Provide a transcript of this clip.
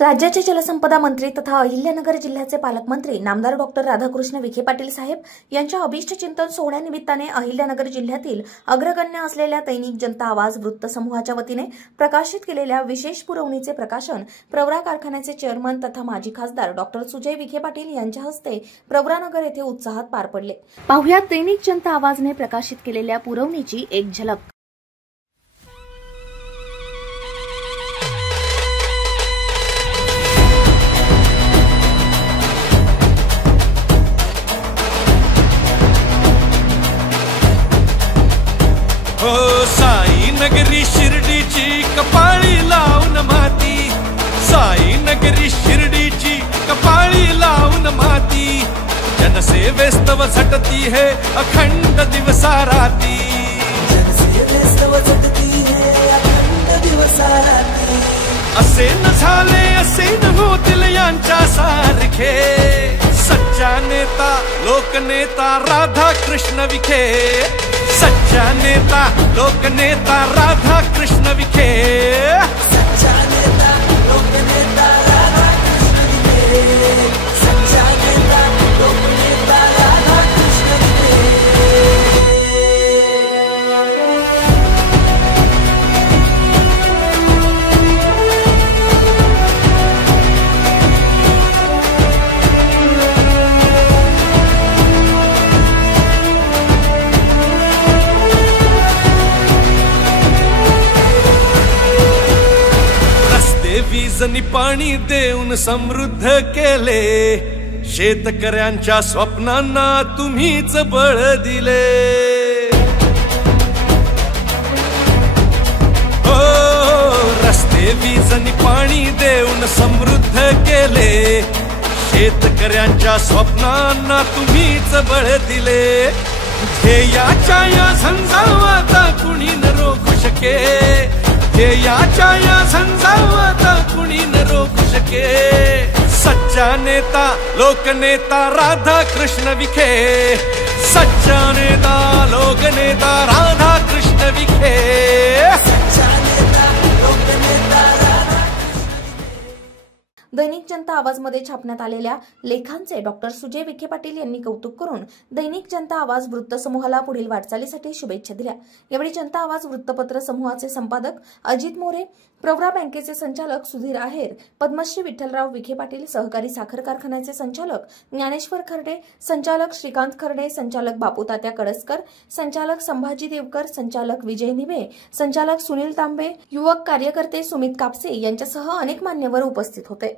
राज्याचे जलसंपदा मंत्री तथा अहिल्यानगर जिल्ह्याचे पालकमंत्री नामदार डॉक्टर राधाकृष्ण विखे पाटील साहेब यांच्या अभिष्ट चिंतन सोहळ्यानिमित्ताने अहिल्यानगर जिल्ह्यातील अग्रगण्य असलेल्या दैनिक जनता आवाज वृत्त समूहाच्या वतीने प्रकाशित केलेल्या विशेष पुरवणीचे प्रकाशन प्रवरा कारखान्याचे चेअरमन तथा माजी खासदार डॉक्टर सुजय विखे पाटील यांच्या हस्ते प्रवरानगर येथे उत्साहात पार पडले। पाहुयात दैनिक जनता आवाजने प्रकाशित केलेल्या पुरवणीची एक झलक। साई नगरी शिर्डीची कपाळी लावून माती, साई नगरी शिर्डीची कपाळी लावून माती, जनसेवेस्तव झटती है अखंड दिवसा राती, जनसेवेस्तव झटती है अखंड दिवसा राती। असे न झाले असे न होतील यांच्या सारखे, सच्चा नेता लोकनेता राधा कृष्ण विखे, सच्चा नेता लोकनेता राधा कृष्ण विखे, सच्चा नेता लोकनेता राधा कृष्ण विखे, सच्चा नेता लोकनेता राधा कृष्ण विखे। वीजनी पाणी देऊन समृद्ध केले, शेतकऱ्यांच्या स्वप्नांना तुम्हीच बळ दिले। हो रस्ते वीजनी पाणी देऊन समृद्ध केले, शेतकऱ्यांच्या स्वप्नांना तुम्हीच बळ दिले। ध्येयाच्या या झंझावाता कुणी न रोखू शके, ध्येयाच्या या झंझावाता कुणी न रोखू शके, सच्चा नेता लोकनेता राधा कृष्ण विखे, सच्चा नेता लोकनेता राधा कृष्ण विखे, सच्चा नेता लोकनेता राधा कृष्ण विखे। दैनिक जनता आवाज मध्ये छापण्यात आलेल्या लेखांचे डॉक्टर सुजय विखे पाटील यांनी कौतुक करून दैनिक जनता आवाज वृत्त समूहाला पुढील वाटचालीसाठी शुभेच्छा दिल्या। यावेळी जनता आवाज वृत्तपत्र समूहाचे संपादक अजित मोरे, प्रवरा बँकेचे संचालक सुधीर आहेर, पद्मश्री विठ्ठलराव विखे पाटील, सहकारी साखर कारखान्याचे संचालक ज्ञानेश्वर खर्डे, संचालक श्रीकांत खर्डे, संचालक बापू तात्या कडसकर, संचालक संभाजी देवकर, संचालक विजय निभे, संचालक सुनील तांबे, युवक कार्यकर्ते सुमित कापसे यांच्यासह अनेक मान्यवर उपस्थित होते।